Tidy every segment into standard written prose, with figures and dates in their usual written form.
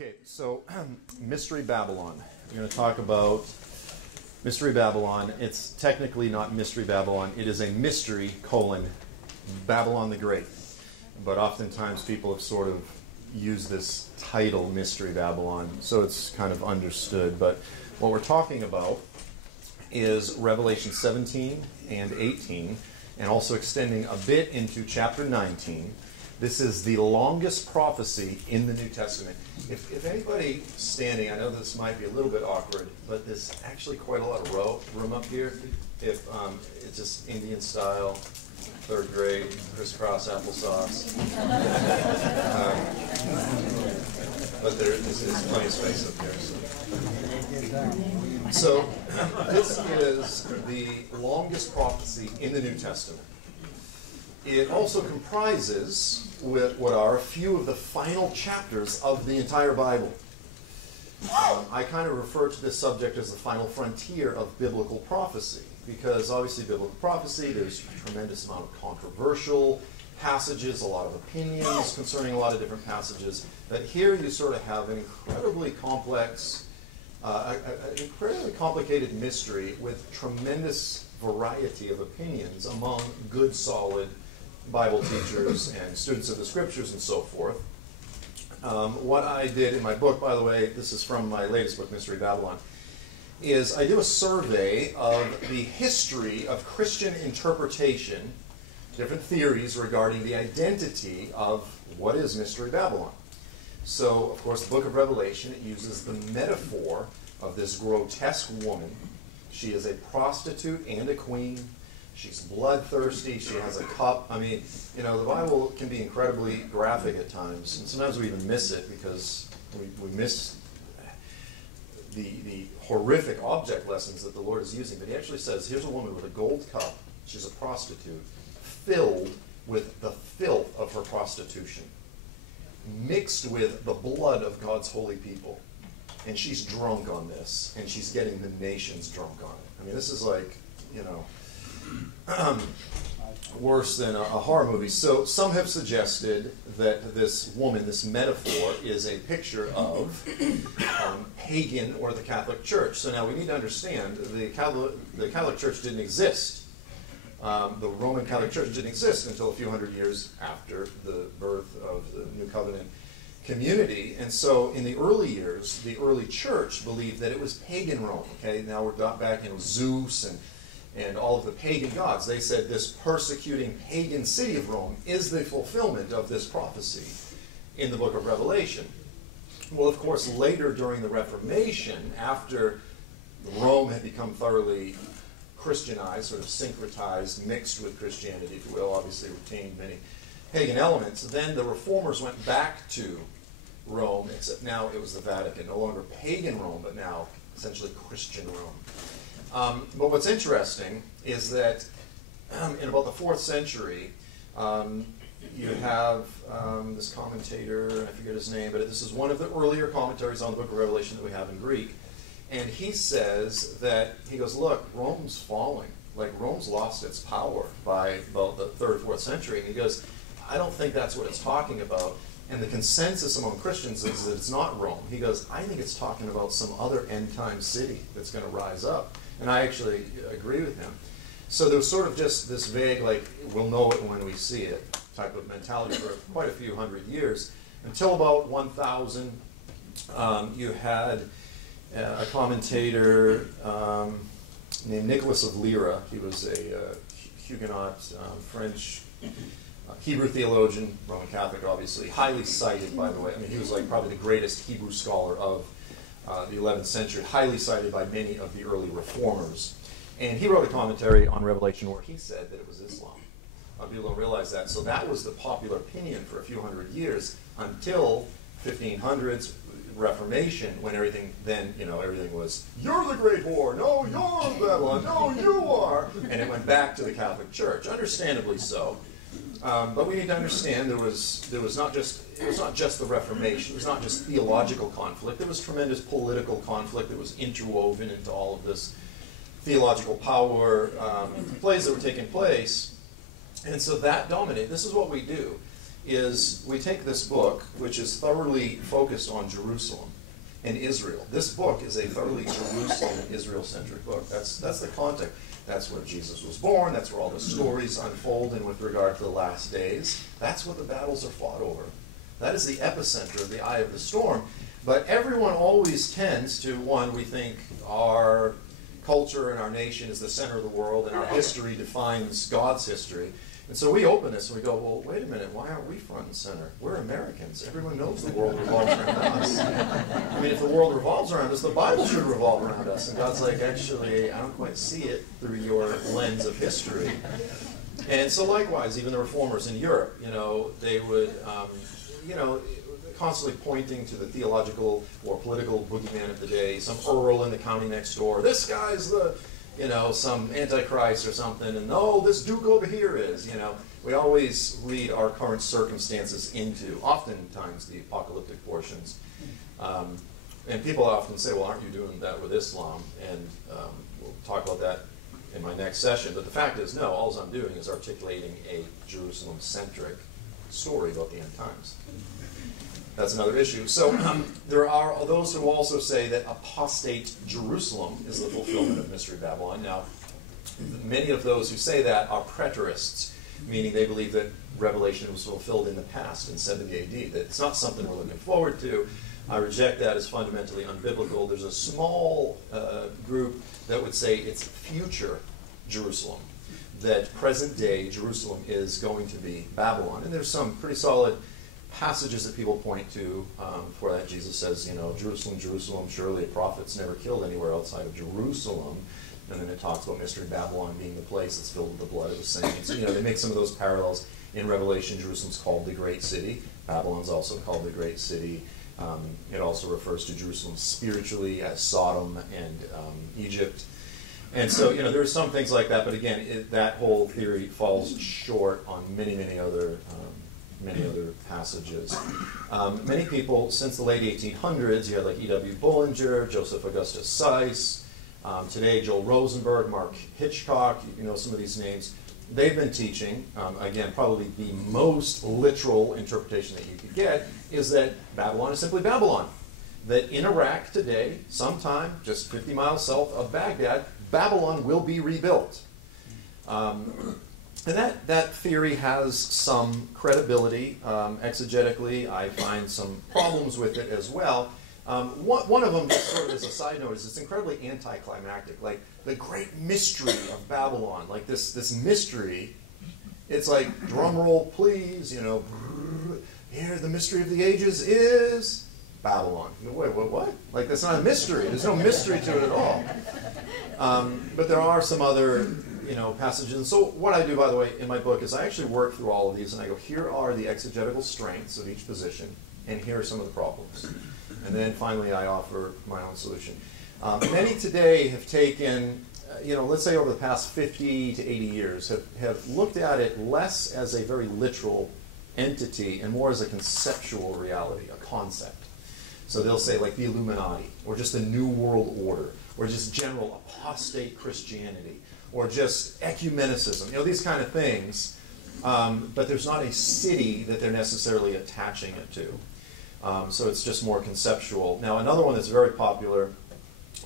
Okay, so Mystery Babylon. We're going to talk about Mystery Babylon. It's technically not Mystery Babylon. It is a mystery, Babylon the Great. But oftentimes people have sort of used this title, Mystery Babylon, so it's kind of understood. But what we're talking about is Revelation 17 and 18, and also extending a bit into chapter 19. This is the longest prophecy in the New Testament. If anybody standing, I know this might be a little bit awkward, but there's actually quite a lot of room up here. If it's just Indian style, third grade, crisscross applesauce. But there's plenty of space up here. So this is the longest prophecy in the New Testament. It also comprises what are a few of the final chapters of the entire Bible. I kind of refer to this subject as the final frontier of biblical prophecy, because obviously biblical prophecy, there's a tremendous amount of controversial passages, a lot of opinions concerning a lot of different passages. But here you sort of have an incredibly complex, an incredibly complicated mystery with tremendous variety of opinions among good, solid Bible teachers and students of the Scriptures and so forth. What I did in my book, by the way, this is from my latest book, Mystery Babylon, is I do a survey of the history of Christian interpretation, different theories regarding the identity of what is Mystery Babylon. So, of course, the book of Revelation, it uses the metaphor of this grotesque woman. She is a prostitute and a queen. She's bloodthirsty. She has a cup. I mean, you know, the Bible can be incredibly graphic at times, and sometimes we even miss it because we miss the horrific object lessons that the Lord is using. But he actually says, here's a woman with a gold cup. She's a prostitute, filled with the filth of her prostitution, mixed with the blood of God's holy people. And she's drunk on this, and she's getting the nations drunk on it. I mean, this is like, you know, worse than a horror movie. So some have suggested that this woman, this metaphor, is a picture of pagan or the Catholic Church. So now we need to understand the Catholic Church didn't exist. The Roman Catholic Church didn't exist until a few hundred years after the birth of the New Covenant community. And so in the early years, the early church believed that it was pagan Rome. Okay, now we're back in Zeus and all of the pagan gods. They said this persecuting pagan city of Rome is the fulfillment of this prophecy in the book of Revelation. Well, of course, later during the Reformation, after Rome had become thoroughly Christianized, sort of syncretized, mixed with Christianity, if you will, obviously retained many pagan elements, then the reformers went back to Rome, except now it was the Vatican, no longer pagan Rome, but now essentially Christian Rome. But what's interesting is that in about the 4th century, you have this commentator, I forget his name, but this is one of the earlier commentaries on the book of Revelation that we have in Greek. And he says that, he goes, look, Rome's falling. Like, Rome's lost its power by about the 3rd or 4th century. And he goes, I don't think that's what it's talking about. And the consensus among Christians is that it's not Rome. He goes, I think it's talking about some other end-time city that's going to rise up. And I actually agree with him. So there was sort of just this vague, like, we'll know it when we see it type of mentality for quite a few hundred years. Until about 1000, you had a commentator named Nicholas of Lyra. He was a Huguenot, French Hebrew theologian, Roman Catholic, obviously, highly cited, by the way. I mean, he was like probably the greatest Hebrew scholar of the 11th century, highly cited by many of the early reformers. And he wrote a commentary on Revelation where he said that it was Islam. People don't realize that. So that was the popular opinion for a few hundred years until 1500s, Reformation, when everything then, you know, everything was, you're the great whore, no, you're Babylon, no, you are. And it went back to the Catholic Church, understandably so. But we need to understand it was not just the Reformation. It was not just theological conflict. There was tremendous political conflict that was interwoven into all of this theological power plays that were taking place. And so that dominated. This is what we do. is we take this book, which is thoroughly focused on Jerusalem and Israel. This book is a thoroughly Jerusalem and Israel-centric book. That's the context. That's where Jesus was born. That's where all the stories unfold in with regard to the last days. That's what the battles are fought over. That is the epicenter of the eye of the storm. But everyone always tends to, one, we think our culture and our nation is the center of the world, and our history defines God's history. And so we open this and we go, well, wait a minute, why aren't we front and center? We're Americans. Everyone knows the world revolves around us. I mean, if the world revolves around us, the Bible should revolve around us. And God's like, actually, I don't quite see it through your lens of history. And so likewise, even the reformers in Europe, they would, constantly pointing to the theological or political boogeyman of the day, some earl in the county next door. This guy's the, some antichrist or something, and no, this duke over here is, We always read our current circumstances into, oftentimes, the apocalyptic portions. And people often say, well, aren't you doing that with Islam? And we'll talk about that in my next session. But the fact is, no, all I'm doing is articulating a Jerusalem-centric story about the end times. That's another issue. So there are those who also say that apostate Jerusalem is the fulfillment of Mystery Babylon. Now, many of those who say that are preterists, meaning they believe that Revelation was fulfilled in the past in 70 AD, that it's not something we're looking forward to. I reject that as fundamentally unbiblical. There's a small group that would say it's future Jerusalem, that present-day Jerusalem is going to be Babylon. And there's some pretty solid passages that people point to for that. Jesus says, Jerusalem, Jerusalem, surely a prophet's never killed anywhere outside of Jerusalem. And then it talks about Mystery Babylon being the place that's filled with the blood of the saints. They make some of those parallels. In Revelation, Jerusalem's called the Great City. Babylon's also called the Great City. It also refers to Jerusalem spiritually as Sodom and Egypt. And so, there are some things like that, but again, that whole theory falls short on many, many other passages. Many people, since the late 1800s, you had like E.W. Bullinger, Joseph Augustus Seiss, today Joel Rosenberg, Mark Hitchcock, some of these names. They've been teaching, again, probably the most literal interpretation that you could get is that Babylon is simply Babylon. That in Iraq today, sometime just 50 miles south of Baghdad, Babylon will be rebuilt. And that theory has some credibility. Exegetically, I find some problems with it as well. One of them, just sort of as a side note, is it's incredibly anticlimactic. Like the great mystery of Babylon, like this mystery, it's like, drum roll please, here the mystery of the ages is Babylon. Wait, what? Like that's not a mystery. There's no mystery to it at all. But there are some other passages. And so what I do, by the way, in my book is I actually work through all of these and I go, here are the exegetical strengths of each position, and here are some of the problems. And then finally I offer my own solution. Many today have taken, let's say over the past 50 to 80 years, have looked at it less as a very literal entity and more as a conceptual reality, a concept. So they'll say like the Illuminati, or just the New World Order, or just general apostate Christianity, or just ecumenicism, these kind of things. But there's not a city that they're necessarily attaching it to. So it's just more conceptual. Now, another one that's very popular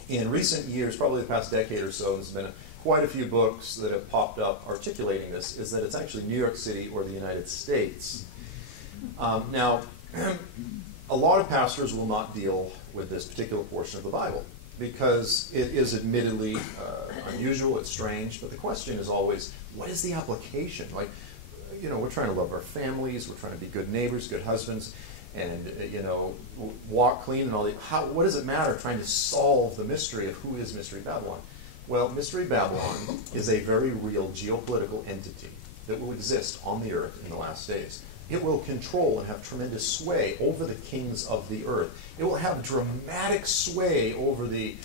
in recent years, probably the past decade or so, there's been quite a few books that have popped up articulating this, is that it's actually New York City or the United States. Now, a lot of pastors will not deal with this particular portion of the Bible because it is admittedly unusual, it's strange, but the question is always, what is the application? Like, we're trying to love our families, we're trying to be good neighbors, good husbands, and, walk clean and all that. What does it matter trying to solve the mystery of who is Mystery Babylon? Well, Mystery Babylon is a very real geopolitical entity that will exist on the earth in the last days. It will control and have tremendous sway over the kings of the earth. It will have dramatic sway over the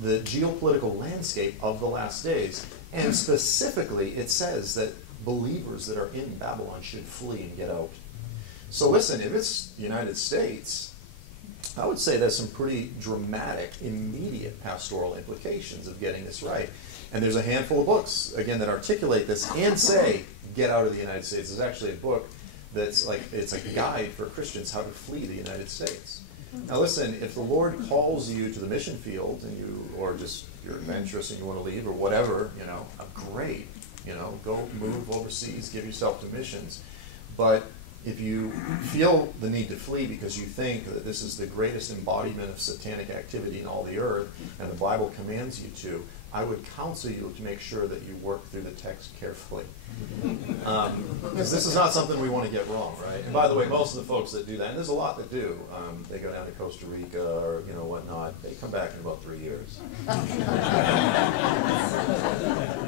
geopolitical landscape of the last days. And specifically, it says that believers that are in Babylon should flee and get out. So listen, if it's the United States, I would say there's some pretty dramatic, immediate pastoral implications of getting this right. And there's a handful of books, again, that articulate this and say, get out of the United States. There's actually a book that's like, it's a guide for Christians how to flee the United States. Now listen, if the Lord calls you to the mission field, and or just you're adventurous and you want to leave or whatever, great, go move overseas, give yourself to missions. But if you feel the need to flee because you think that this is the greatest embodiment of satanic activity in all the earth, and the Bible commands you to, I would counsel you to make sure that you work through the text carefully. Because this is not something we want to get wrong, right? And by the way, most of the folks that do that, and there's a lot that do, they go down to Costa Rica or whatnot, they come back in about 3 years.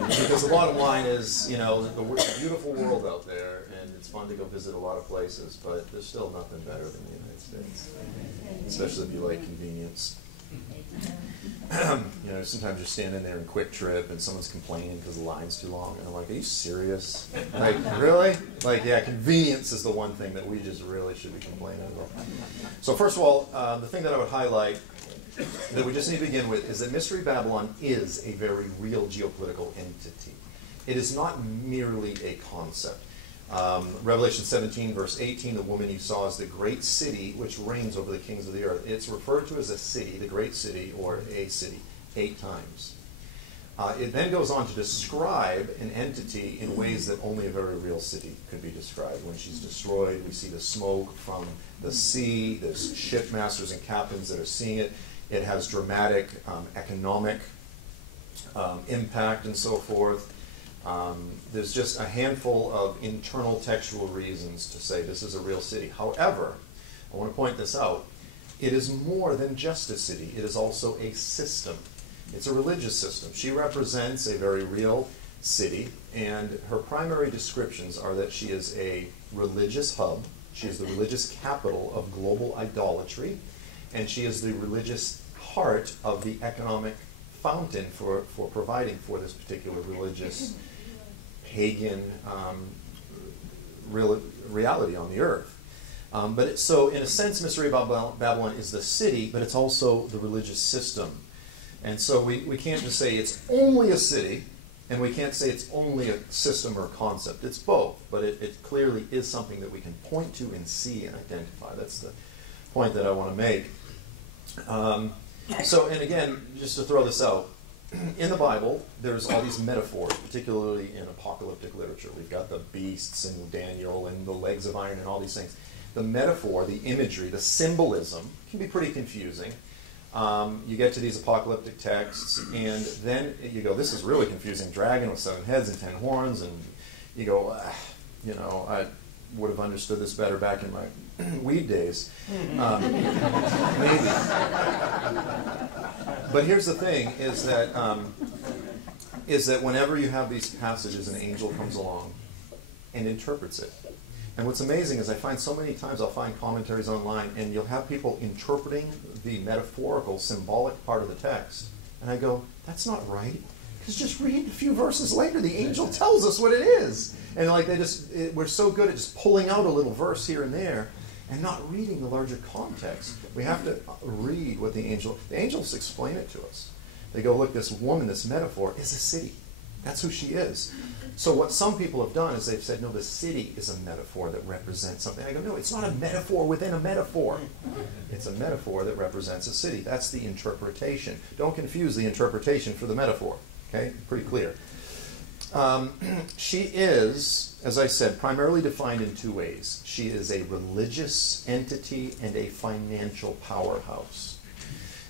Because the bottom line is, the beautiful world out there, and it's fun to go visit a lot of places, but there's still nothing better than the United States, especially if you like convenience. Sometimes you're standing there in Quick Trip and someone's complaining because the line's too long, and I'm like, are you serious? Like, really? Like, yeah, convenience is the one thing that we just really should be complaining about. So first of all, the thing that I would highlight that we just need to begin with is that Mystery Babylon is a very real geopolitical entity. It is not merely a concept. Revelation 17, verse 18, the woman you saw is the great city which reigns over the kings of the earth. It's referred to as a city, the great city, or a city, 8 times. It then goes on to describe an entity in ways that only a very real city could be described. When she's destroyed, we see the smoke from the sea. There's shipmasters and captains that are seeing it. It has dramatic economic impact and so forth. There's just a handful of internal textual reasons to say this is a real city. However, I want to point this out. It is more than just a city. It is also a system. It's a religious system. She represents a very real city, and her primary descriptions are that she is a religious hub, she is the religious capital of global idolatry, and she is the religious heart of the economic fountain for providing for this particular religious pagan reality on the earth. So in a sense, Mystery Babylon is the city, but it's also the religious system. And so we can't just say it's only a city, and we can't say it's only a system or a concept. It's both, but it clearly is something that we can point to and see and identify. That's the point that I want to make. And again, just to throw this out, in the Bible, there's all these metaphors, particularly in apocalyptic literature. We've got the beasts and Daniel and the legs of iron and all these things. The metaphor, the imagery, the symbolism can be pretty confusing. You get to these apocalyptic texts, and then you go, this is really confusing. Dragon with 7 heads and 10 horns, and you go, I would have understood this better back in my weed days. Maybe. But here's the thing, is that whenever you have these passages, an angel comes along and interprets it. And what's amazing is I find so many times I'll find commentaries online, and you'll have people interpreting the metaphorical, symbolic part of the text. And I go, that's not right. Because just read a few verses later, the angel tells us what it is. And like we're so good at just pulling out a little verse here and there and not reading the larger context. We have to read what the angels explain it to us. They go, look, this woman, this metaphor, is a city. That's who she is. So what some people have done is they've said, no, the city is a metaphor that represents something. I go, no, it's not a metaphor within a metaphor. It's a metaphor that represents a city. That's the interpretation. Don't confuse the interpretation for the metaphor. Okay? Pretty clear. She is, as I said, primarily defined in 2 ways. She is a religious entity and a financial powerhouse.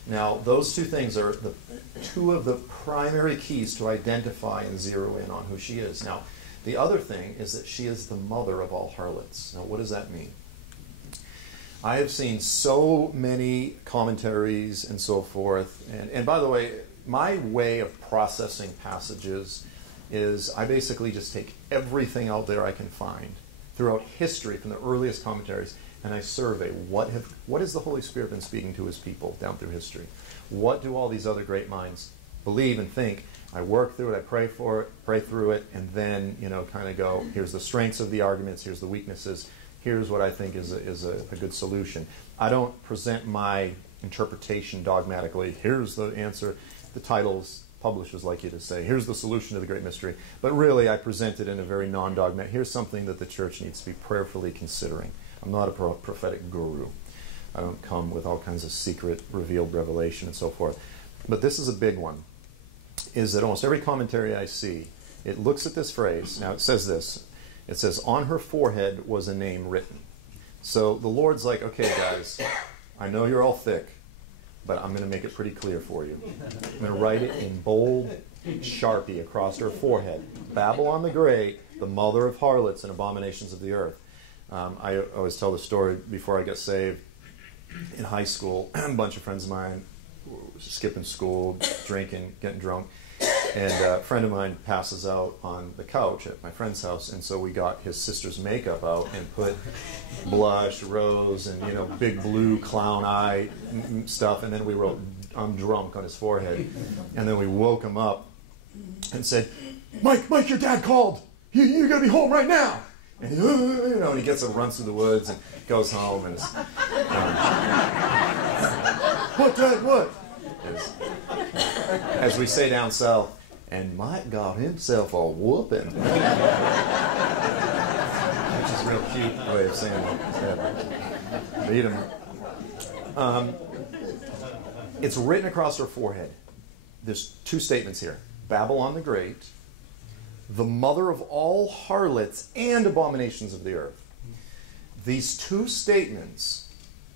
Now, those 2 things are 2 of the primary keys to identify and zero in on who she is. Now, the other thing is that she is the mother of all harlots. Now, what does that mean? I have seen so many commentaries and so forth. And by the way, my way of processing passages is I basically just take everything out there I can find throughout history from the earliest commentaries, and I survey what has the Holy Spirit been speaking to his people down through history. What do all these other great minds believe and think? I work through it, I pray through it, and then kind of go, here's the strengths of the arguments, here's the weaknesses, here's what I think is a good solution. I don't present my interpretation dogmatically. Here's the answer. The titles publishers like you to say, here's the solution to the great mystery. But really, I present it in a very non-dogmatic. Here's something that the church needs to be prayerfully considering. I'm not a prophetic guru. I don't come with all kinds of secret, revealed revelation and so forth. But this is a big one, is that almost every commentary I see, it looks at this phrase. Now, it says this. It says, on her forehead was a name written. So the Lord's like, okay, guys, I know you're all thick, but I'm going to make it pretty clear for you. I'm going to write it in bold Sharpie across her forehead. Babylon the Great, the mother of harlots and abominations of the earth. I always tell the story before I got saved. In high school, a bunch of friends of mine were skipping school, drinking, getting drunk. And a friend of mine passes out on the couch at my friend's house, and so we got his sister's makeup out and put blush, rose, and big blue clown eye stuff, and then we wrote "I'm drunk" on his forehead, and then we woke him up and said, "Mike, your dad called. You gotta be home right now." And and he gets up, runs through the woods, and goes home, and what, Dad? What? As we say down south, and Mike got himself a whooping. Which is a real cute way of saying it. Beat him. It's written across her forehead. There's two statements here. Babylon the Great, the mother of all harlots and abominations of the earth. These two statements,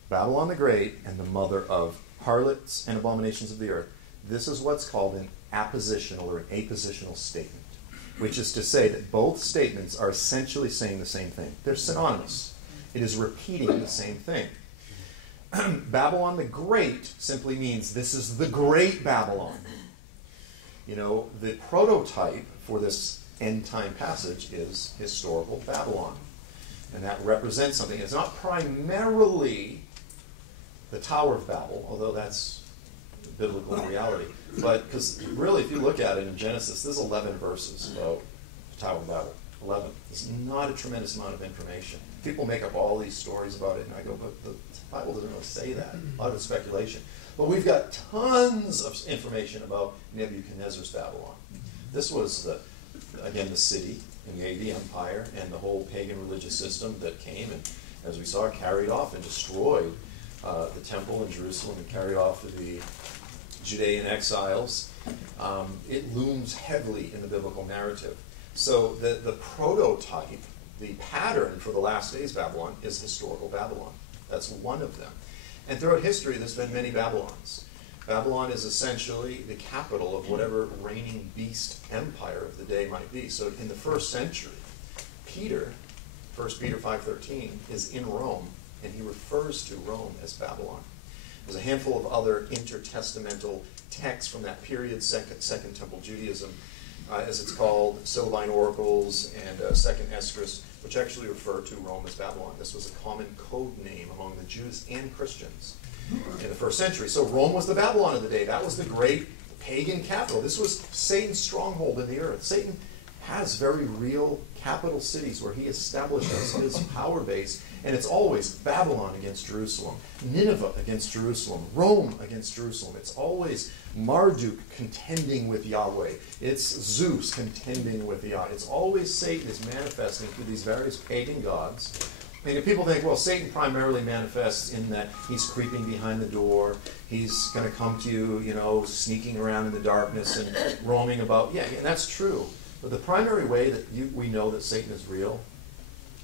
Babylon the Great and the mother of harlots and abominations of the earth, this is what's called an appositional or an apositional statement, which is to say that both statements are essentially saying the same thing. They're synonymous. It is repeating the same thing. Babylon the Great simply means this is the great Babylon. The prototype for this end-time passage is historical Babylon. And that represents something. It's not primarily the Tower of Babel, although that's biblical reality. But because really, if you look at it in Genesis, there's 11 verses about the Tower of Babel. 11. It's not a tremendous amount of information. People make up all these stories about it, and I go, but the Bible doesn't really say that. A lot of it's speculation. But we've got tons of information about Nebuchadnezzar's Babylon. This was, again, the city, and the empire, and the whole pagan religious system that came and, as we saw, carried off and destroyed the temple in Jerusalem and carried off the Judean exiles. It looms heavily in the biblical narrative. So the prototype, the pattern for the last days Babylon is historical Babylon. That's one of them. And throughout history, there's been many Babylons. Babylon is essentially the capital of whatever reigning beast empire of the day might be. So in the first century, Peter, 1 Peter 5:13, is in Rome, and he refers to Rome as Babylon. There's a handful of other intertestamental texts from that period, Second Temple Judaism, as it's called, Sylvine Oracles, and Second Esdras, which actually refer to Rome as Babylon. This was a common code name among the Jews and Christians in the first century. So Rome was the Babylon of the day. That was the great pagan capital. This was Satan's stronghold in the earth. Satan has very real capital cities where he establishes his power base, and it's always Babylon against Jerusalem, Nineveh against Jerusalem, Rome against Jerusalem. It's always Marduk contending with Yahweh. It's Zeus contending with Yahweh. It's always Satan is manifesting through these various pagan gods. And if people think, well, Satan primarily manifests in that he's creeping behind the door, he's going to come to you, sneaking around in the darkness and roaming about. Yeah, and that's true. But the primary way that we know that Satan is real,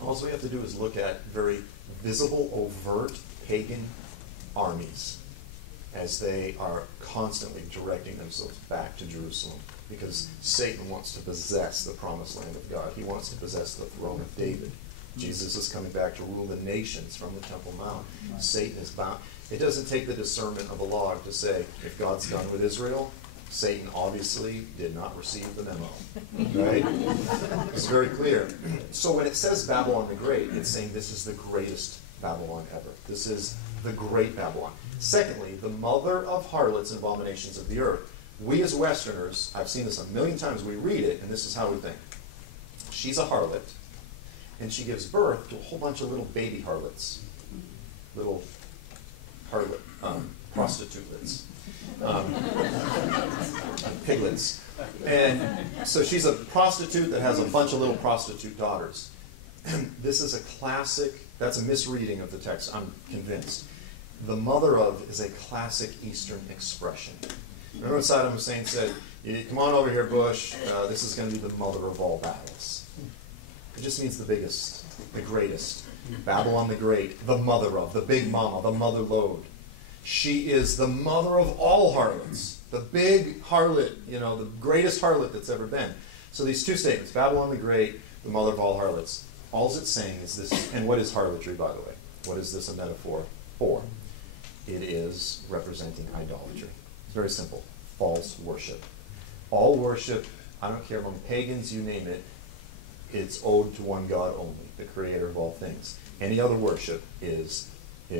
all we have to do is look at very visible, overt pagan armies as they are constantly directing themselves back to Jerusalem, because Satan wants to possess the promised land of God. He wants to possess the throne of David. Jesus is coming back to rule the nations from the Temple Mount. Satan is bound. It doesn't take the discernment of a log to say, if God's done with Israel, Satan obviously did not receive the memo. Right? It's very clear. So when it says Babylon the Great, it's saying this is the greatest Babylon ever. This is the great Babylon. Secondly, the mother of harlots and abominations of the earth. We as Westerners, I've seen this a million times, we read it, and this is how we think. She's a harlot, and she gives birth to a whole bunch of little baby harlots. Little harlot prostitutelets. Piglets. So she's a prostitute that has a bunch of little prostitute daughters. This is a classic, that's a misreading of the text, I'm convinced. The mother of is a classic Eastern expression. Remember when Saddam Hussein said, come on over here, Bush, this is going to be the mother of all battles. It just means the biggest, the greatest. Babylon the Great, the mother of, the big mama, the mother lode. She is the mother of all harlots, the big harlot, the greatest harlot that's ever been. So these two statements, Babylon the Great, the mother of all harlots, all it's saying is this, and what is harlotry, by the way? What is this a metaphor for? It is representing idolatry. It's very simple. False worship. All worship, I don't care among pagans, you name it, it's owed to one God only, the creator of all things. Any other worship is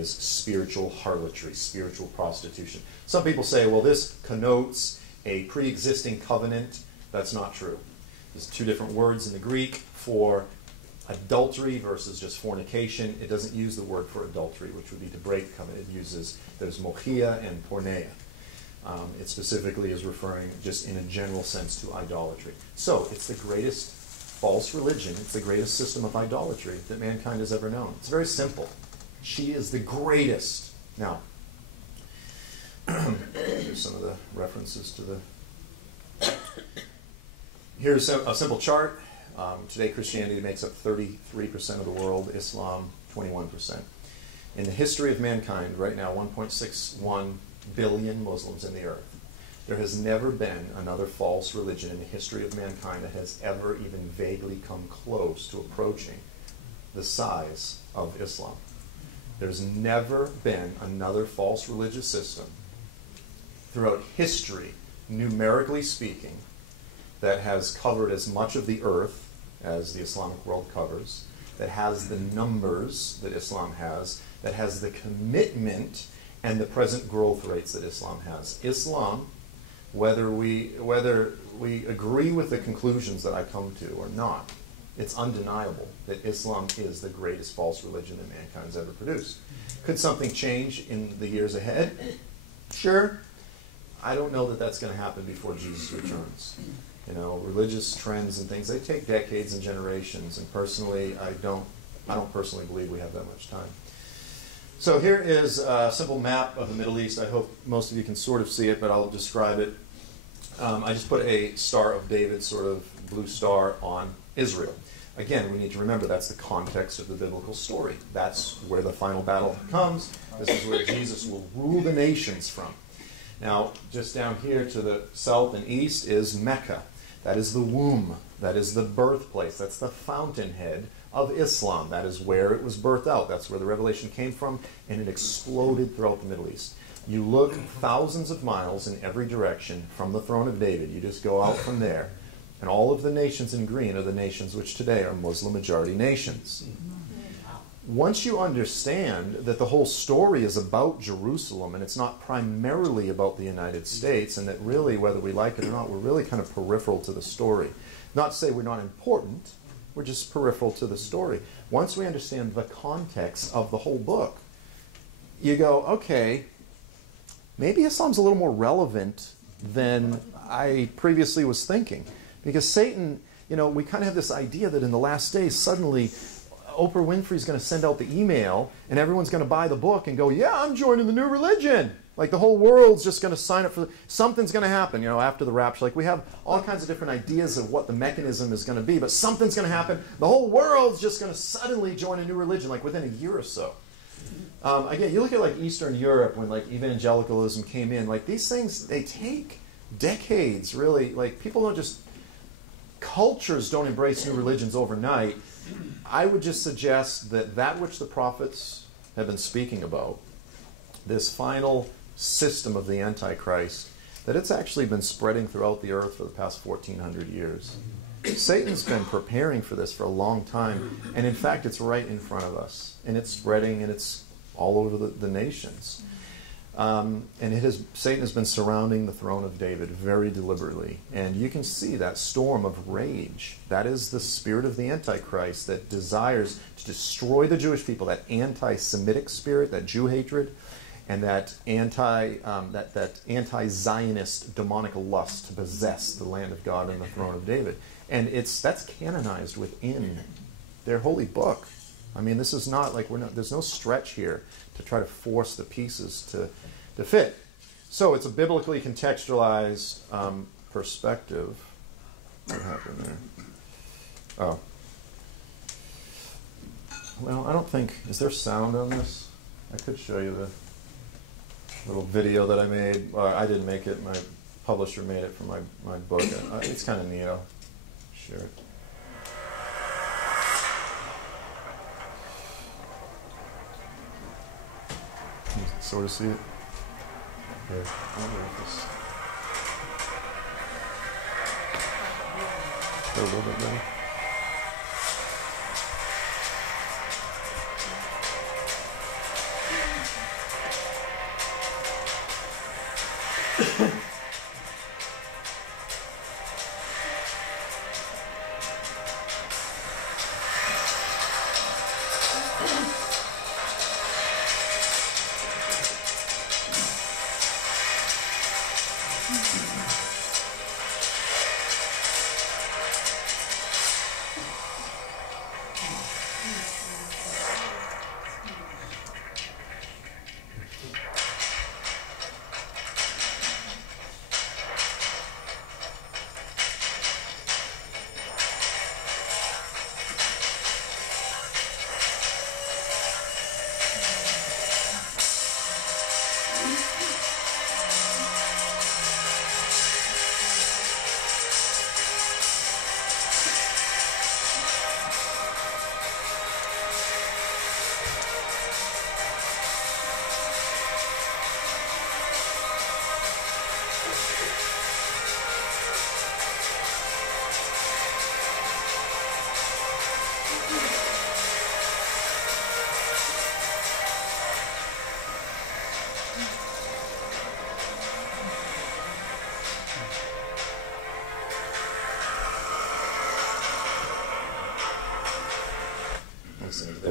spiritual harlotry, spiritual prostitution. Some people say, well, this connotes a pre-existing covenant. That's not true. There's two different words in the Greek for adultery versus just fornication. It doesn't use the word for adultery, which would be to break covenant. It uses, there's mochia and porneia. It specifically is referring just in a general sense to idolatry. So it's the greatest false religion. It's the greatest system of idolatry that mankind has ever known. It's very simple. She is the greatest. Now, here's some of the references to the... Here's a simple chart. Today, Christianity makes up 33% of the world, Islam 21%. In the history of mankind, right now, 1.61 billion Muslims in the earth. There has never been another false religion in the history of mankind that has ever even vaguely come close to approaching the size of Islam. There's never been another false religious system throughout history, numerically speaking, that has covered as much of the earth as the Islamic world covers, that has the numbers that Islam has, that has the commitment and the present growth rates that Islam has. Islam, whether we agree with the conclusions that I come to or not, it's undeniable that Islam is the greatest false religion that mankind's ever produced. Could something change in the years ahead? Sure. I don't know that that's going to happen before Jesus returns. Religious trends and things, they take decades and generations, and personally, I don't personally believe we have that much time. So here is a simple map of the Middle East. I hope most of you can sort of see it, but I'll describe it. I just put a Star of David, sort of blue star, on Israel. Again, we need to remember that's the context of the biblical story. That's where the final battle comes. This is where Jesus will rule the nations from. Now, just down here to the south and east is Mecca. That is the womb. That is the birthplace. That's the fountainhead of Islam. That is where it was birthed out. That's where the revelation came from, and it exploded throughout the Middle East. You look thousands of miles in every direction from the throne of David. You just go out from there, and all of the nations in green are the nations which today are Muslim-majority nations. Once you understand that the whole story is about Jerusalem, and it's not primarily about the United States, and that really, whether we like it or not, we're really kind of peripheral to the story. Not to say we're not important, we're just peripheral to the story. Once we understand the context of the whole book, you go, okay, maybe Islam's a little more relevant than I previously was thinking. Because Satan, we kind of have this idea that in the last days, suddenly Oprah Winfrey's going to send out the email, and everyone's going to buy the book and go, yeah, I'm joining the new religion. Like the whole world's just going to sign up for something's going to happen, after the rapture. Like we have all kinds of different ideas of what the mechanism is going to be, but something's going to happen. The whole world's just going to suddenly join a new religion, like within a year or so. Again, you look at like Eastern Europe when like evangelicalism came in. Like these things, they take decades, really. Like people don't just cultures don't embrace new religions overnight. I would just suggest that which the prophets have been speaking about, this final system of the Antichrist, that it's actually been spreading throughout the earth for the past 1,400 years. Satan's been preparing for this for a long time, and in fact it's right in front of us, and it's spreading, and it's all over the nations. And Satan has been surrounding the throne of David very deliberately. And you can see that storm of rage. That is the spirit of the Antichrist that desires to destroy the Jewish people, that anti-Semitic spirit, that Jew hatred. and that anti-Zionist demonic lust to possess the land of God and the throne of David. And that's canonized within their holy book. I mean, this is not like there's no stretch here to try to force the pieces to fit. So it's a biblically contextualized perspective. What happened there? Oh. Well, I don't think... Is there sound on this? I could show you the little video that I made. I didn't make it. My publisher made it for my book. It's kind of neat. I'll share it. Can you sort of see it? Here. I wonder if this... A little bit better.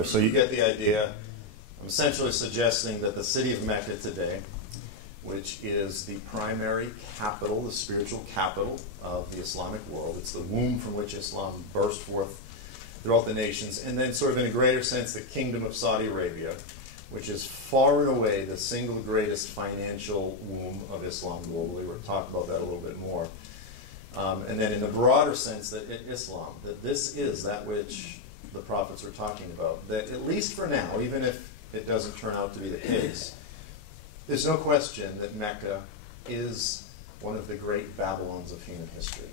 So you get the idea. I'm essentially suggesting that the city of Mecca today, which is the primary capital, the spiritual capital of the Islamic world, it's the womb from which Islam burst forth throughout the nations, and then sort of in a greater sense, the kingdom of Saudi Arabia, which is far and away the single greatest financial womb of Islam globally. We'll talk about that a little bit more. And then in the broader sense that Islam, that this is that which the prophets were talking about, that at least for now, even if it doesn't turn out to be the case, there's no question that Mecca is one of the great Babylons of human history.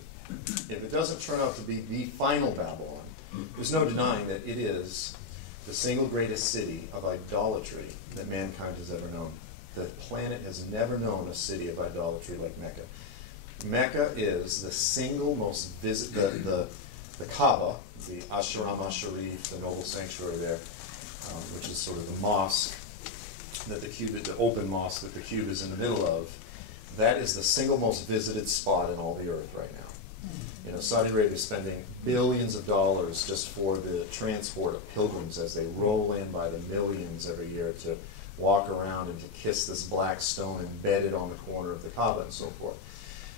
If it doesn't turn out to be the final Babylon, there's no denying that it is the single greatest city of idolatry that mankind has ever known. The planet has never known a city of idolatry like Mecca. Mecca is the single most the Kaaba, the Asharam Asharif, the noble sanctuary there, which is sort of the mosque, that the open mosque that the cube is in the middle of, that is the single most visited spot in all the earth right now. You know, Saudi Arabia is spending billions of dollars just for the transport of pilgrims as they roll in by the millions every year to walk around and to kiss this black stone embedded on the corner of the Kaaba and so forth.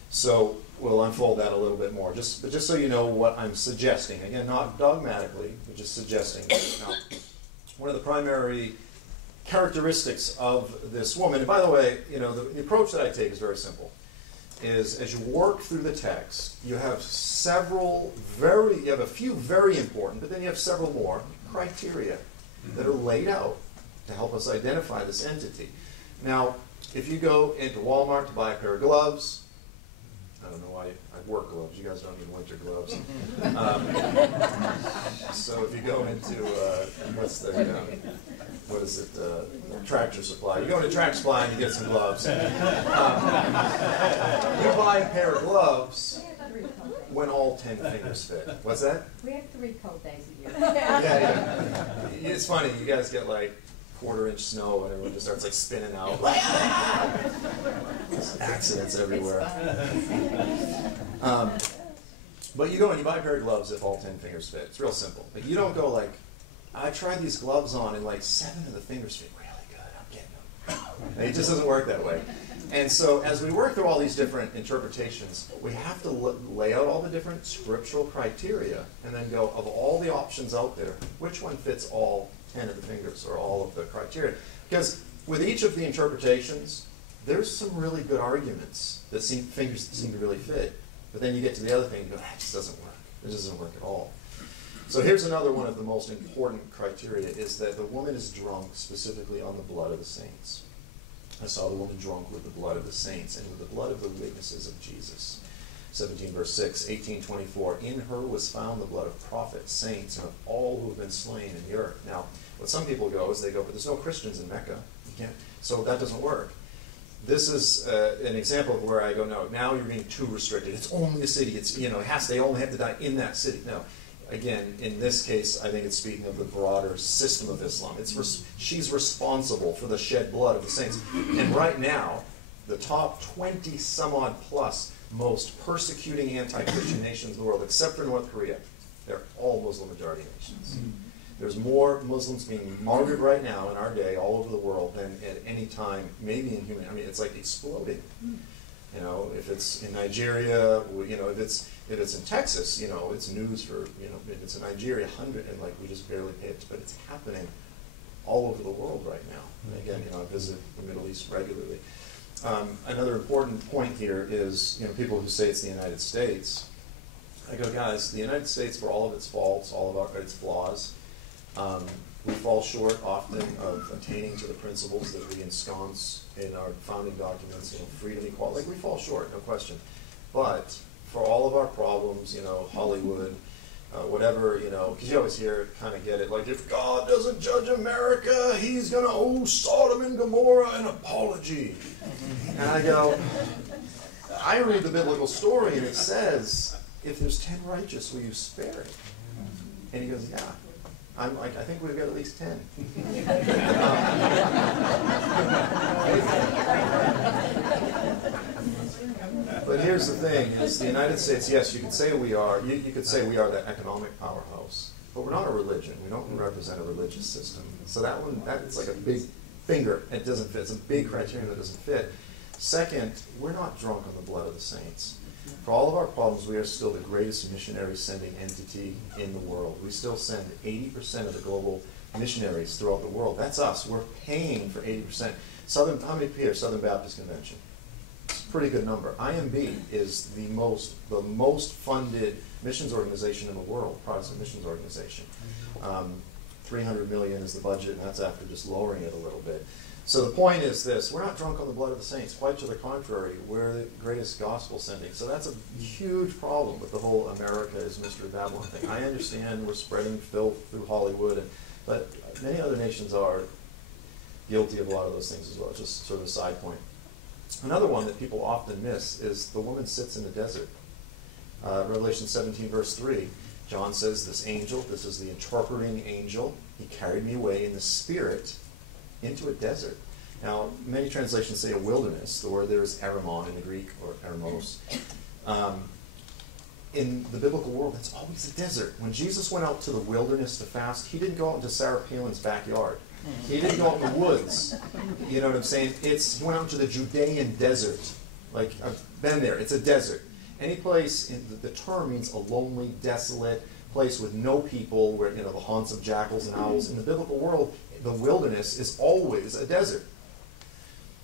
So we'll unfold that a little bit more, but just so you know what I'm suggesting. Again, not dogmatically, but just suggesting. Now, one of the primary characteristics of this woman, and by the way, you know, the approach that I take is very simple, is as you work through the text, you have you have a few very important, but then you have several more criteria that are laid out to help us identify this entity. Now, if you go into Walmart to buy a pair of gloves, I don't know why I work gloves. You guys don't need winter gloves. So if you go into Tractor Supply. You go into Tractor Supply and you get some gloves. You buy a pair of gloves when all 10 fingers fit. What's that? We have 3 cold days a year. Yeah. It's funny. You guys get like quarter-inch snow and everyone just starts like spinning out. Accidents everywhere. But you go and you buy a pair of gloves if all 10 fingers fit. It's real simple. But you don't go like, I tried these gloves on and like 7 of the fingers fit really good. I'm getting them. And it just doesn't work that way. And so as we work through all these different interpretations, we have to lay out all the different scriptural criteria and then go, of all the options out there, which one fits all 10 of the fingers or all of the criteria? Because with each of the interpretations, there's some really good arguments that fingers seem to really fit. But then you get to the other thing and you go, that just doesn't work. It just doesn't work at all. So here's another one of the most important criteria, is that the woman is drunk specifically on the blood of the saints. I saw the woman drunk with the blood of the saints and with the blood of the witnesses of Jesus. 17 verse 6, 18:24, in her was found the blood of prophets, saints, and of all who have been slain in the earth. Now, what some people go is they go, but there's no Christians in Mecca. You can't, so that doesn't work. This is an example of where I go, no, now you're being too restricted. It's only a city. It's, they only have to die in that city. No. Again, in this case, I think it's speaking of the broader system of Islam. She's responsible for the shed blood of the saints. And right now, the top 20 some odd plus most persecuting anti-Christian nations in the world, except for North Korea, they're all Muslim majority nations. There's more Muslims being martyred right now in our day all over the world than at any time, maybe in human. I mean, it's like exploding. If it's in Nigeria, if it's in Texas, it's news for, if it's in Nigeria, 100, and we just barely pay it, but it's happening all over the world right now. And again, I visit the Middle East regularly. Another important point here is, people who say it's the United States. I go, guys, the United States, for all of its faults, all of its flaws, we fall short often of attaining to the principles that we ensconce in our founding documents, freedom, equality. We fall short, no question. But for all of our problems, Hollywood, whatever, because you always hear, kind of get it, if God doesn't judge America, he's going to owe Sodom and Gomorrah an apology. And I go, I read the biblical story, and it says, if there's 10 righteous, will you spare it? And he goes, yeah. I'm like, I think we've got at least 10. But here's the thing, is the United States, yes, you could say we are, you could say we are the economic powerhouse, but we're not a religion. We don't represent a religious system. So that's like a big finger. It doesn't fit. It's a big criterion that doesn't fit. Second, we're not drunk on the blood of the saints. For all of our problems, we are still the greatest missionary sending entity in the world. We still send 80% of the global missionaries throughout the world. That's us. We're paying for 80%. How many here? Southern Baptist Convention. It's a pretty good number. IMB is the most funded missions organization in the world, Protestant missions organization. 300 million is the budget, and that's after just lowering it a little bit. So the point is this, we're not drunk on the blood of the saints. Quite to the contrary, we're the greatest gospel sending. So that's a huge problem with the whole America is Mystery Babylon thing. I understand we're spreading filth through Hollywood, but many other nations are guilty of a lot of those things as well. Just sort of a side point. Another one that people often miss is the woman sits in the desert. Revelation 17 verse 3, John says this angel, this is the interpreting angel, he carried me away in the spirit into a desert. Now, many translations say a wilderness. The word there is aramon in the Greek, or aramos. In the biblical world, it's always a desert. When Jesus went out to the wilderness to fast, he didn't go out into Sarah Palin's backyard. He didn't go out in the woods. You know what I'm saying? He went out to the Judean desert. Like, I've been there. It's a desert. Any place, the term means a lonely, desolate place with no people, where, the haunts of jackals and owls. In the biblical world, the wilderness is always a desert.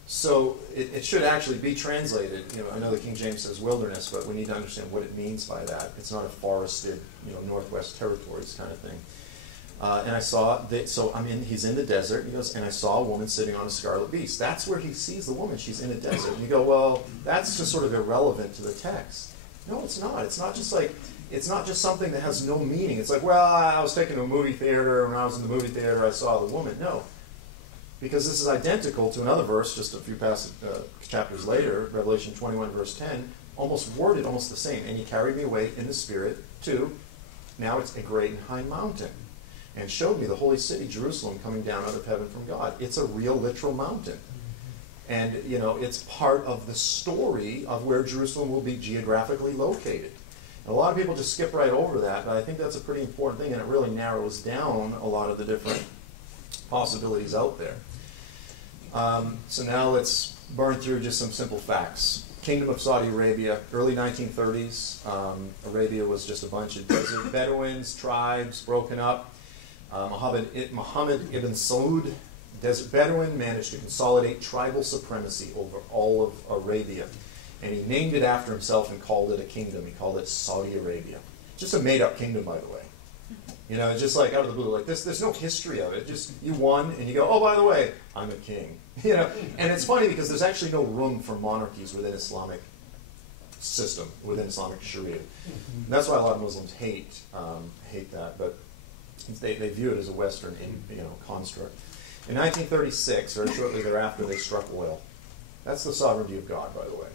So it should actually be translated. I know the King James says wilderness, but we need to understand what it means by that. It's not a forested, Northwest Territories kind of thing. And I saw that, he's in the desert, he goes, and I saw a woman sitting on a scarlet beast. That's where he sees the woman. She's in a desert. And you go, well, that's just sort of irrelevant to the text. No, it's not. It's not just something that has no meaning. It's like, well, I was taken to a movie theater, and when I was in the movie theater, I saw the woman. No. Because this is identical to another verse just a few chapters later, Revelation 21, verse 10, almost worded almost the same. And he carried me away in the spirit to, now it's a great and high mountain, and showed me the holy city, Jerusalem, coming down out of heaven from God. It's a real, literal mountain. And, it's part of the story of where Jerusalem will be geographically located. And a lot of people just skip right over that, but I think that's a pretty important thing, and it really narrows down a lot of the different possibilities out there. So now let's burn through just some simple facts. Kingdom of Saudi Arabia, early 1930s. Arabia was just a bunch of desert Bedouins, tribes, broken up. Muhammad ibn Saud, desert Bedouin, managed to consolidate tribal supremacy over all of Arabia. And he named it after himself and called it a kingdom. He called it Saudi Arabia. Just a made-up kingdom, by the way. You know, just like out of the blue, like this. There's no history of it. Just you won, and you go, oh, by the way, I'm a king. You know, and it's funny because there's actually no room for monarchies within Islamic system, within Islamic Sharia. And that's why a lot of Muslims hate that, but they view it as a Western, construct. In 1936, very shortly thereafter, they struck oil. That's the sovereignty of God, by the way.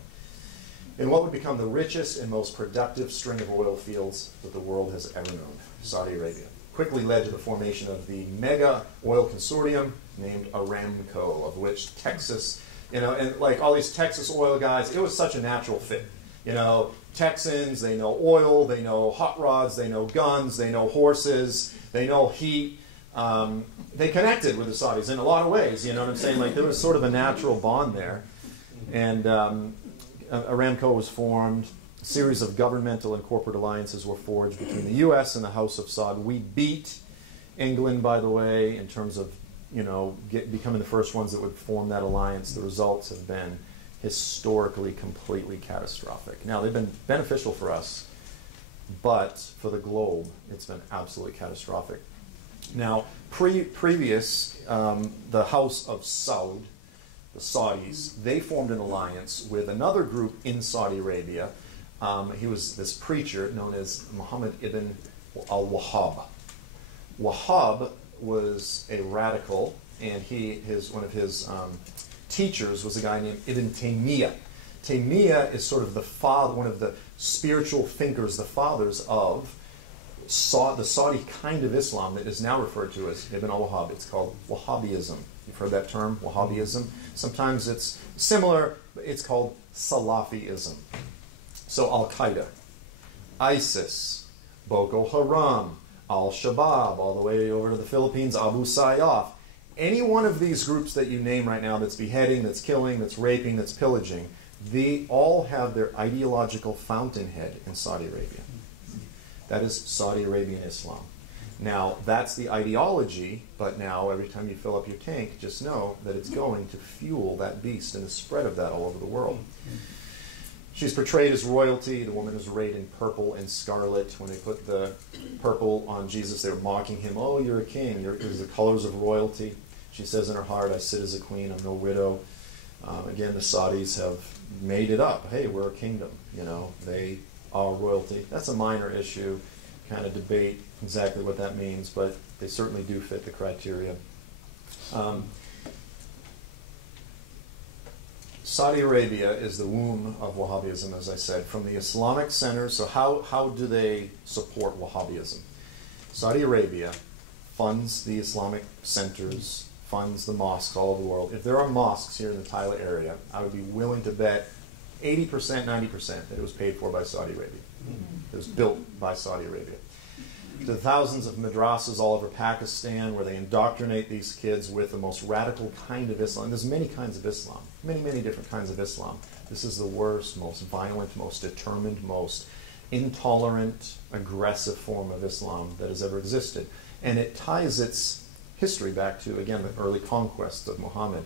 In what would become the richest and most productive string of oil fields that the world has ever known, Saudi Arabia. Quickly led to the formation of the mega oil consortium named Aramco, of which Texas, and like all these Texas oil guys, it was such a natural fit. You know, Texans, they know oil, they know hot rods, they know guns, they know horses, they know heat. They connected with the Saudis in a lot of ways, you know what I'm saying? Like there was sort of a natural bond there. And Aramco was formed. A series of governmental and corporate alliances were forged between the U.S. and the House of Saud. We beat England, by the way, in terms of becoming the first ones that would form that alliance. The results have been historically completely catastrophic. Now, they've been beneficial for us, but for the globe, it's been absolutely catastrophic. Now, previous, the House of Saud, the Saudis, they formed an alliance with another group in Saudi Arabia. He was this preacher known as Muhammad ibn al-Wahhab. Wahhab was a radical, and one of his teachers was a guy named Ibn Taymiyyah. Taymiyyah is sort of the father, one of the spiritual thinkers, the fathers of the Saudi kind of Islam that is now referred to as Ibn al-Wahhab. It's called Wahhabism. You've heard that term, Wahhabism. Sometimes it's similar, but it's called Salafism. So Al-Qaeda, ISIS, Boko Haram, Al-Shabaab, all the way over to the Philippines, Abu Sayyaf. Any one of these groups that you name right now that's beheading, that's killing, that's raping, that's pillaging, they all have their ideological fountainhead in Saudi Arabia. That is Saudi Arabian Islam. Now, that's the ideology, but now every time you fill up your tank, just know that it's going to fuel that beast and the spread of that all over the world. She's portrayed as royalty. The woman is arrayed in purple and scarlet. When they put the purple on Jesus, they were mocking him. Oh, you're a king. There's the colors of royalty. She says in her heart, I sit as a queen. I'm no widow. Again, the Saudis have made it up. Hey, we're a kingdom. They are royalty. That's a minor issue. Kind of debate exactly what that means, but they certainly do fit the criteria. Saudi Arabia is the womb of Wahhabism, as I said, from the Islamic centers. So how do they support Wahhabism? Saudi Arabia funds the Islamic centers, funds the mosques all over the world. If there are mosques here in the Tyler area, I would be willing to bet 80%, 90% that it was paid for by Saudi Arabia. It was built by Saudi Arabia. To thousands of madrasas all over Pakistan where they indoctrinate these kids with the most radical kind of Islam. There's many kinds of Islam, many, many different kinds of Islam. This is the worst, most violent, most determined, most intolerant, aggressive form of Islam that has ever existed. And it ties its history back to, again, the early conquests of Muhammad.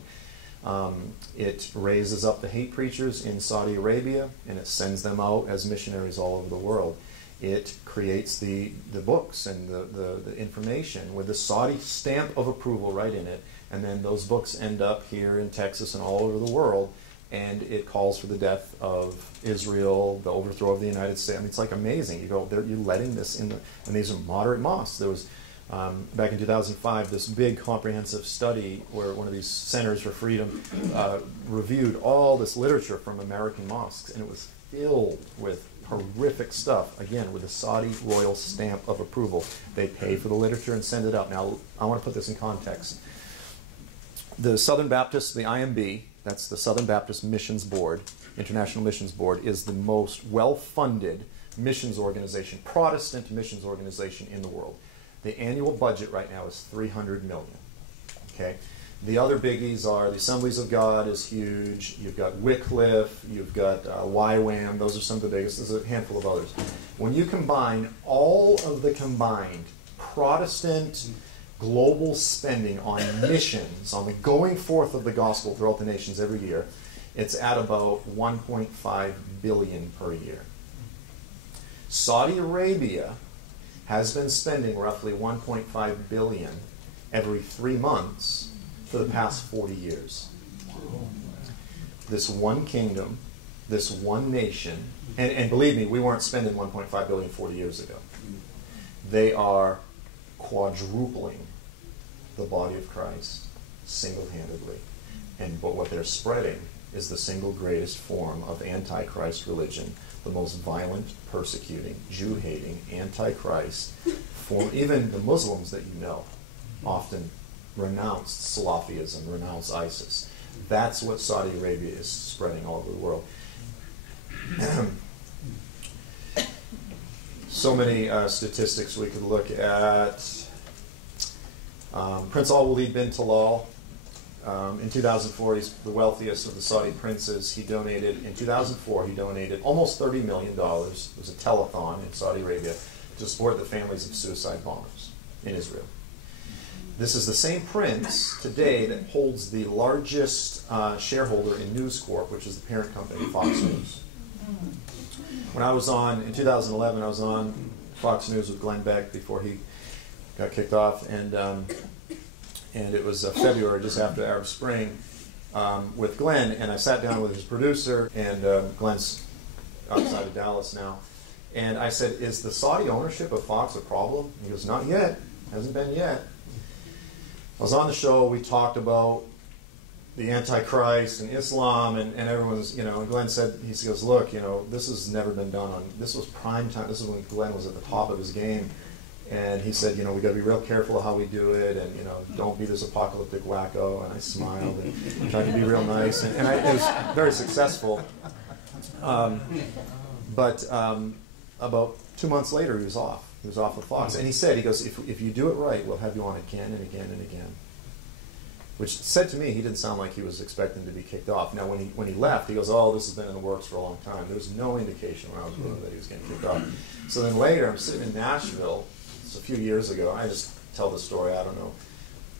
It raises up the hate preachers in Saudi Arabia, and it sends them out as missionaries all over the world. It creates the books and the information with the Saudi stamp of approval right in it, and then those books end up here in Texas and all over the world, and it calls for the death of Israel, the overthrow of the United States. I mean, it's like amazing. You go, you're letting this in, and these are moderate mosques. There was, back in 2005, this big comprehensive study where one of these Centers for Freedom reviewed all this literature from American mosques, and it was filled with horrific stuff, again, with the Saudi royal stamp of approval. They pay for the literature and send it out. Now, I want to put this in context. The Southern Baptist, the IMB, that's the Southern Baptist Missions Board, International Missions Board, is the most well-funded missions organization, Protestant missions organization in the world. The annual budget right now is $300 million. Okay? The other biggies are the Assemblies of God is huge. You've got Wycliffe. You've got YWAM. Those are some of the biggest. There's a handful of others. When you combine all of the combined Protestant global spending on missions, on the going forth of the gospel throughout the nations every year, it's at about $1.5 billion per year. Saudi Arabia has been spending roughly $1.5 billion every 3 months for the past 40 years. This one kingdom, this one nation, and believe me, we weren't spending $1.5 billion 40 years ago. They are quadrupling the body of Christ single-handedly. But what they're spreading is the single greatest form of antichrist religion, the most violent, persecuting, Jew-hating, antichrist form. Even the Muslims that you know often renounce Salafism, renounce ISIS. That's what Saudi Arabia is spreading all over the world. So many statistics we could look at. Prince Al-Walid bin Talal, in 2004, he's the wealthiest of the Saudi princes. He donated, in 2004, he donated almost $30 million. It was a telethon in Saudi Arabia to support the families of suicide bombers in Israel. This is the same prince today that holds the largest shareholder in News Corp, which is the parent company of Fox News. When I was on, in 2011, I was on Fox News with Glenn Beck before he got kicked off, and it was February, just after the Arab Spring, with Glenn, and I sat down with his producer, and Glenn's outside of Dallas now, and I said, is the Saudi ownership of Fox a problem? He goes, not yet, hasn't been yet. I was on the show, we talked about the Antichrist and Islam, and everyone's, and Glenn said, he goes, look, this has never been done on, this was prime time, this is when Glenn was at the top of his game. And he said, we got to be real careful of how we do it, and don't be this apocalyptic wacko. And I smiled and tried to be real nice, and it was very successful. But about 2 months later, he was off. He was off of Fox, and he said, he goes, if you do it right, we'll have you on again and again and again. Which said to me, he didn't sound like he was expecting to be kicked off. Now, when he left, he goes, oh, this has been in the works for a long time. There was no indication when I was with him that he was getting kicked off. So then later, I'm sitting in Nashville. A few years ago, I just tell the story, I don't know.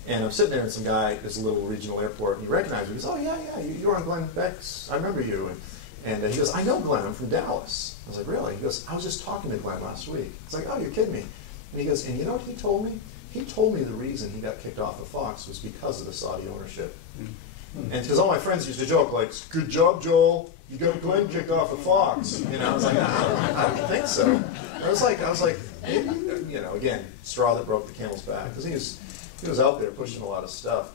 And I'm sitting there, and some guy, there's a little regional airport, and he recognized me. He goes, oh, yeah, you were on Glenn Beck's, I remember you. And he goes, I know Glenn, I'm from Dallas. I was like, really? He goes, I was just talking to Glenn last week. I was like, oh, you're kidding me. And he goes, and you know what he told me? He told me the reason he got kicked off of Fox was because of the Saudi ownership. And because all my friends used to joke, like, good job, Joel, you got Glenn kicked off of Fox. I was like, I don't think so. I was like, maybe, again, straw that broke the camel's back, because he was out there pushing a lot of stuff.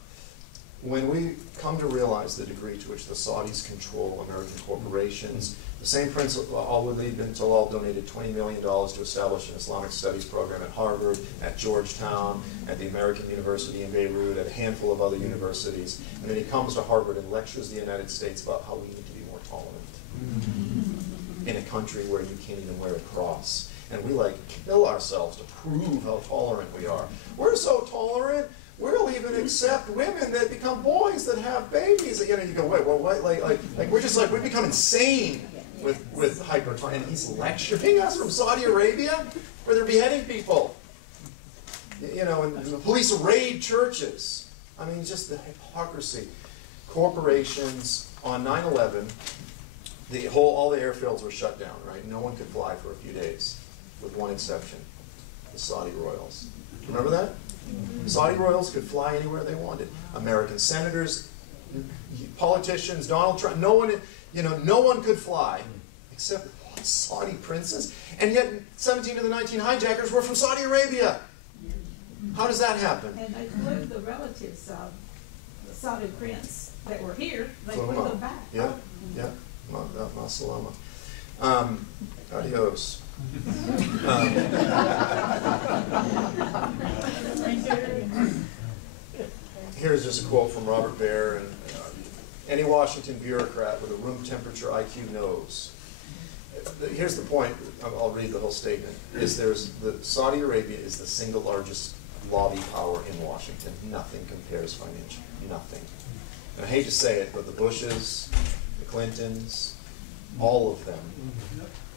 When we come to realize the degree to which the Saudis control American corporations, the same Prince Al-Walid bin Talal donated $20 million to establish an Islamic studies program at Harvard, at Georgetown, at the American University in Beirut, at a handful of other universities. And then he comes to Harvard and lectures the United States about how we need to be more tolerant in a country where you can't even wear a cross. And we kill ourselves to prove how tolerant we are. We're so tolerant, we'll even accept women that become boys that have babies. You go, wait, well, what? We become insane with hyper. And he's lecturing us from Saudi Arabia, where they're beheading people. And the police raid churches. I mean, just the hypocrisy. Corporations on 9/11. All the airfields were shut down, right? No one could fly for a few days, with one exception, the Saudi royals. Remember that? The Saudi royals could fly anywhere they wanted. American senators, politicians, Donald Trump, no one could fly except Saudi princes. And yet 17 of the 19 hijackers were from Saudi Arabia. How does that happen? And they flew the relatives of the Saudi prince that were here, they flew them back. Yeah, yeah. Ma salama. Adios. Here's just a quote from Robert Baer, and any Washington bureaucrat with a room temperature IQ knows. Here's the point, I'll read the whole statement, Saudi Arabia is the single largest lobby power in Washington. Nothing compares financially. Nothing. And I hate to say it, but the Bushes, the Clintons, all of them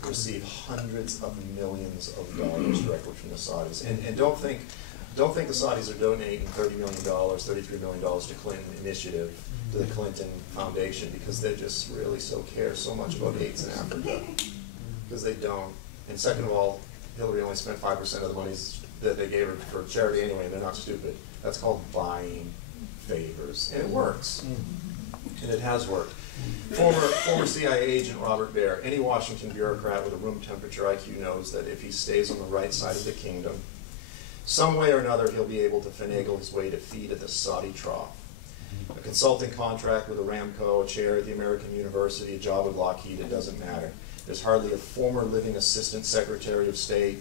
receive hundreds of millions of dollars directly from the Saudis. And don't think the Saudis are donating $30 million, $33 million to Clinton Initiative, to the Clinton Foundation, because they just really care so much about AIDS in Africa. Because they don't. And second of all, Hillary only spent 5% of the monies that they gave her for charity anyway, and they're not stupid. That's called buying favors. And it works. And it has worked. Former CIA agent Robert Baer, any Washington bureaucrat with a room temperature IQ knows that if he stays on the right side of the kingdom, some way or another he'll be able to finagle his way to feed at the Saudi trough. A consulting contract with Aramco, a chair at the American University, a job with Lockheed, it doesn't matter. There's hardly a former living assistant secretary of state,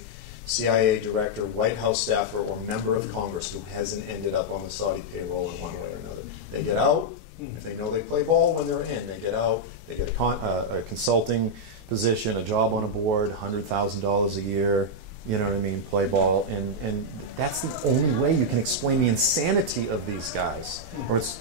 CIA director, White House staffer, or member of Congress who hasn't ended up on the Saudi payroll in one way or another. They get out. If they know they play ball when they're in, they get out, they get a consulting position, a job on a board, $100,000 a year, you know what I mean, play ball, and that's the only way you can explain the insanity of these guys. Or it's,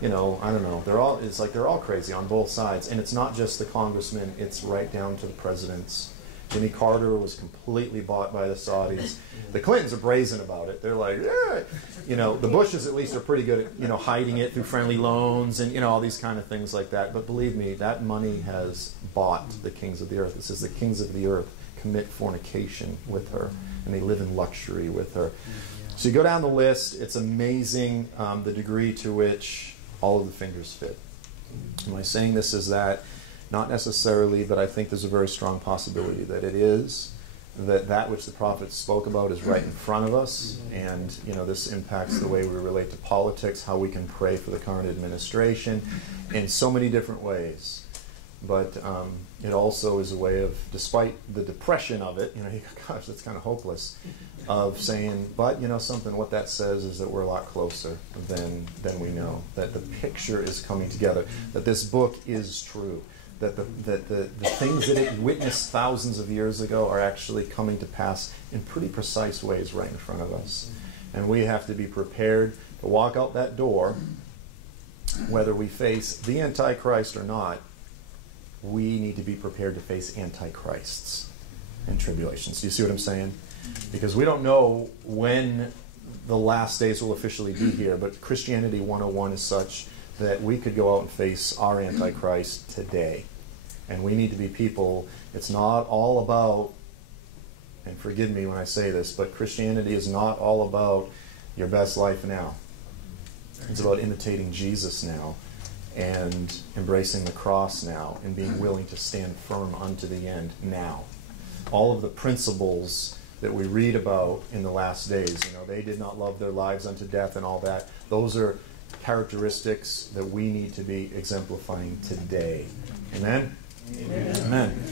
you know, I don't know, it's like they're all crazy on both sides, and it's not just the congressmen, it's right down to the presidents. Jimmy Carter was completely bought by the Saudis. The Clintons are brazen about it. They're like, yeah. You know, the Bushes at least are pretty good at, you know, hiding it through friendly loans and, you know, all these kind of things like that. But believe me, that money has bought the kings of the earth. It says the kings of the earth commit fornication with her, and they live in luxury with her. So you go down the list. It's amazing the degree to which all of the fingers fit. Am I saying this is that? Not necessarily, but I think there's a very strong possibility that it is, that which the prophets spoke about is right in front of us, and you know, this impacts the way we relate to politics, how we can pray for the current administration in so many different ways. But it also is a way of, despite the depression of it, you know, you go, gosh, that's kind of hopeless, of saying, but you know something, what that says is that we're a lot closer than we know, that the picture is coming together, that this book is true. That the things that it witnessed thousands of years ago are actually coming to pass in pretty precise ways right in front of us. And we have to be prepared to walk out that door, whether we face the Antichrist or not. We need to be prepared to face Antichrists and tribulations. Do you see what I'm saying? Because we don't know when the last days will officially be here, but Christianity 101 is such that we could go out and face our Antichrist today. And we need to be people, it's not all about, and forgive me when I say this, but Christianity is not all about your best life now. It's about imitating Jesus now, and embracing the cross now, and being willing to stand firm unto the end now. All of the principles that we read about in the last days, you know, they did not love their lives unto death and all that, those are characteristics that we need to be exemplifying today. Amen? Amen. Amen.